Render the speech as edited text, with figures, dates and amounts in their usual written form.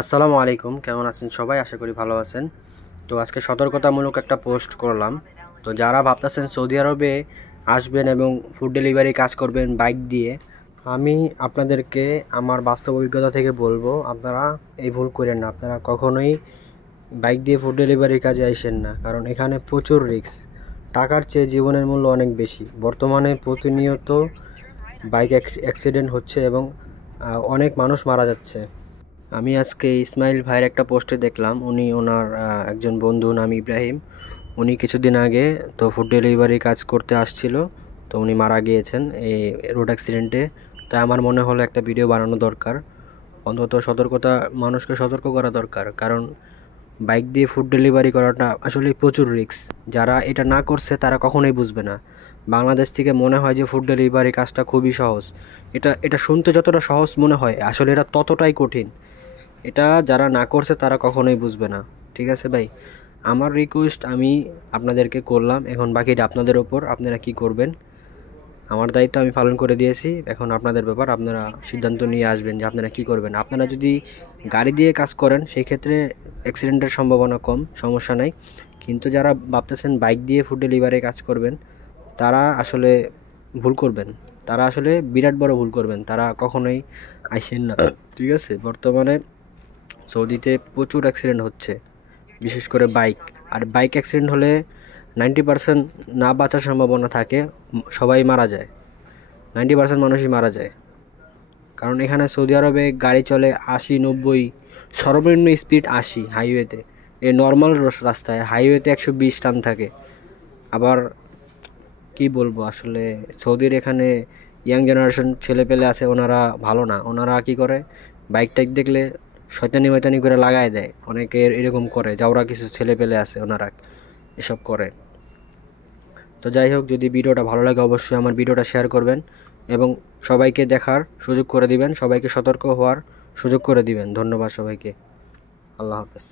আসসালামু আলাইকুম, কেমন আছেন সবাই? আশা করি ভালো আছেন। তো আজকে সতর্কতামূলক একটা পোস্ট করলাম। তো যারা ভাবতেছেন সৌদি আরবে আসবেন এবং ফুড ডেলিভারি কাজ করবেন বাইক দিয়ে, আমি আপনাদেরকে আমার বাস্তব অভিজ্ঞতা থেকে বলবো, আপনারা এই ভুল করেন না। আপনারা কখনোই বাইক দিয়ে ফুড ডেলিভারি কাজে আইসেন না, কারণ এখানে প্রচুর রিস্ক। টাকার চেয়ে জীবনের মূল্য অনেক বেশি। বর্তমানে প্রতিনিয়ত বাইক অ্যাক্সিডেন্ট হচ্ছে এবং অনেক মানুষ মারা যাচ্ছে। আমি আজকে ইসমাইল ভাইয়ের একটা পোস্টে দেখলাম, উনি ওনার একজন বন্ধু নাম ইব্রাহিম, উনি কিছুদিন আগে তো ফুড ডেলিভারি কাজ করতে আসছিল, তো উনি মারা গিয়েছেন এই রোড অ্যাক্সিডেন্টে। তাই আমার মনে হলো একটা ভিডিও বানানো দরকার, অন্তত মানুষকে সতর্ক করা দরকার। কারণ বাইক দিয়ে ফুড ডেলিভারি করাটা আসলে প্রচুর রিস্ক। যারা এটা না করছে তারা কখনোই বুঝবে না। বাংলাদেশ থেকে মনে হয় যে ফুড ডেলিভারি কাজটা খুবই সহজ। এটা শুনতে যতটা সহজ মনে হয়, আসলে এটা ততটাই কঠিন। এটা যারা না করছে তারা কখনোই বুঝবে না। ঠিক আছে ভাই, আমার রিকোয়েস্ট আমি আপনাদেরকে করলাম, এখন বাকিটা আপনাদের ওপর, আপনারা কি করবেন। আমার দায়িত্ব আমি পালন করে দিয়েছি, এখন আপনাদের ব্যাপার, আপনারা সিদ্ধান্ত নিয়ে আসবেন যে আপনারা কি করবেন। আপনারা যদি গাড়ি দিয়ে কাজ করেন সেই ক্ষেত্রে অ্যাক্সিডেন্টের সম্ভাবনা কম, সমস্যা নাই। কিন্তু যারা ভাবতেছেন বাইক দিয়ে ফুড ডেলিভারি কাজ করবেন, তারা আসলে ভুল করবেন। তারা আসলে বিরাট বড় ভুল করবেন, তারা কখনোই আইসেন না। ঠিক আছে, বর্তমানে সৌদিতে প্রচুর অ্যাক্সিডেন্ট হচ্ছে, বিশেষ করে বাইক। আর বাইক অ্যাক্সিডেন্ট হলে 90% না বাঁচার সম্ভাবনা থাকে, সবাই মারা যায়। 90% মানুষই মারা যায়। কারণ এখানে সৌদি আরবে গাড়ি চলে 80-90, সর্বনিম্ন স্পিড 80 হাইওয়েতে। এই নর্মাল রাস্তায়, হাইওয়েতে 120 টান থাকে। আবার কি বলবো, আসলে সৌদির এখানে ইয়াং জেনারেশন ছেলেপেলে আছে, ওনারা ভালো না। ওনারা কি করে, বাইক টাইক দেখলে শয়তানি ময়তানি করে লাগায় দেয়। অনেকে এরকম করে, যাওরা কিছু ছেলেপেলে আছে ওনারা এসব করে। তো যাই হোক, যদি ভিডিওটা ভালো লাগে অবশ্যই আমার ভিডিওটা শেয়ার করবেন এবং সবাইকে দেখার সুযোগ করে দিবেন, সবাইকে সতর্ক হওয়ার সুযোগ করে দিবেন। ধন্যবাদ সবাইকে। আল্লাহ হাফেজ।